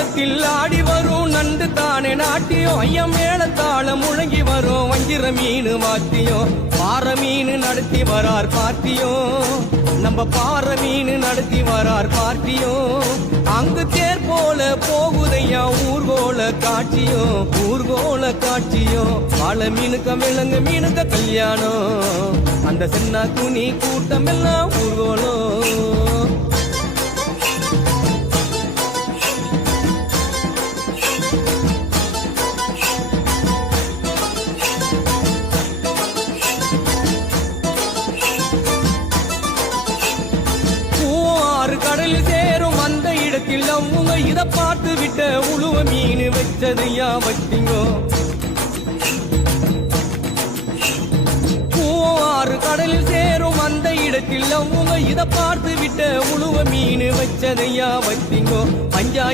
காலத்தில் ஆடி வரும் நண்டு தானே நாட்டியம் ஐயம் மேளத்தாளம் முழங்கி வரும் வஞ்சிர மீன் வாத்தியம் பாறை மீன் நடத்தி வரார் பார்ட்டியும் நம்ம பாறை மீன் நடத்தி வரார் பார்ட்டியும் அங்கு தேர் போல போகுதையா ஊர்கோல காட்சியும் வாழை மீனுக்க விலங்கு மீனுக்க கல்யாணம் அந்த சின்ன துணி கூட்டம் எல்லாம் ஊர்கோலம் கடலில் சேரும் அந்த இடத்தில் அவங்க இத பார்த்து விட்ட உழுவ மீன் வச்சதையா வச்சிங்கோ ஆறு கடலில் சேரும் அந்த இடத்தில் அவங்க இத பார்த்து விட்ட உழுவ மீன் வச்சதையா வச்சிங்கோ பஞ்சாயத்து